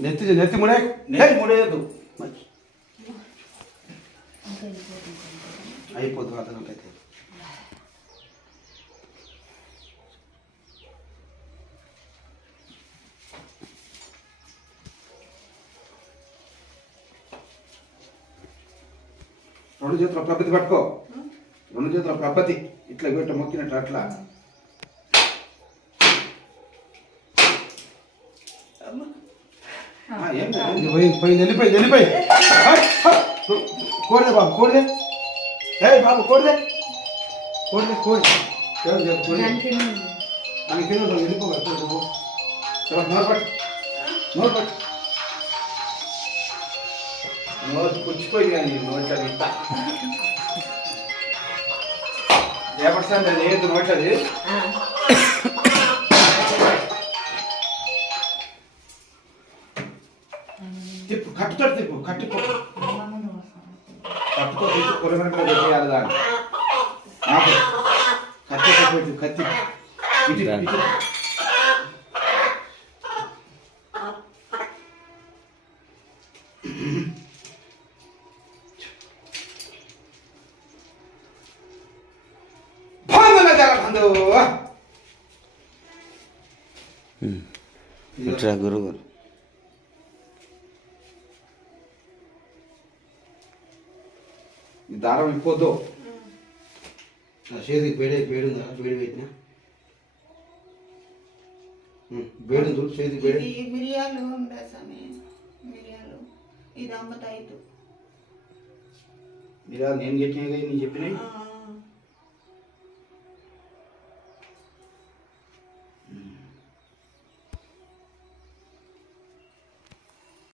నెత్తి ముడే ముడేయద్దు అయిపోతుంది అతనికైతే రెండు చేతుల ప్రపతి పట్టుకో రెండు చేతుల ప్రపతి ఇట్లా పెట్ట మొక్కినట్టు అట్లా పోయింది కోడిదే బాబు కోడిదే బాబు కోడిదే కోడి అని కింద వెళ్ళిపోవాలి నోరు పుచ్చిపోయింది కానీ నోట్లది ఇంత రేపటి అది ఏది నోట్లది తిప్పు కట్టుతో తిప్పు కట్టుకో తిప్పు కొరమర పెట్టేయాలి దాన్ని నాకు కత్తి పెట్టు కత్తి ఇటు గురువు దారం ఇప్పొద్దు చేతికి వేడుందా వేడి పెట్టినా వేడు చూడు చేతికి వేడి మిరియాలు ఉండే సమయం మిరియాలు ఇది అమ్మతాయితు నేను చెప్పినవి నేను చెప్పినవి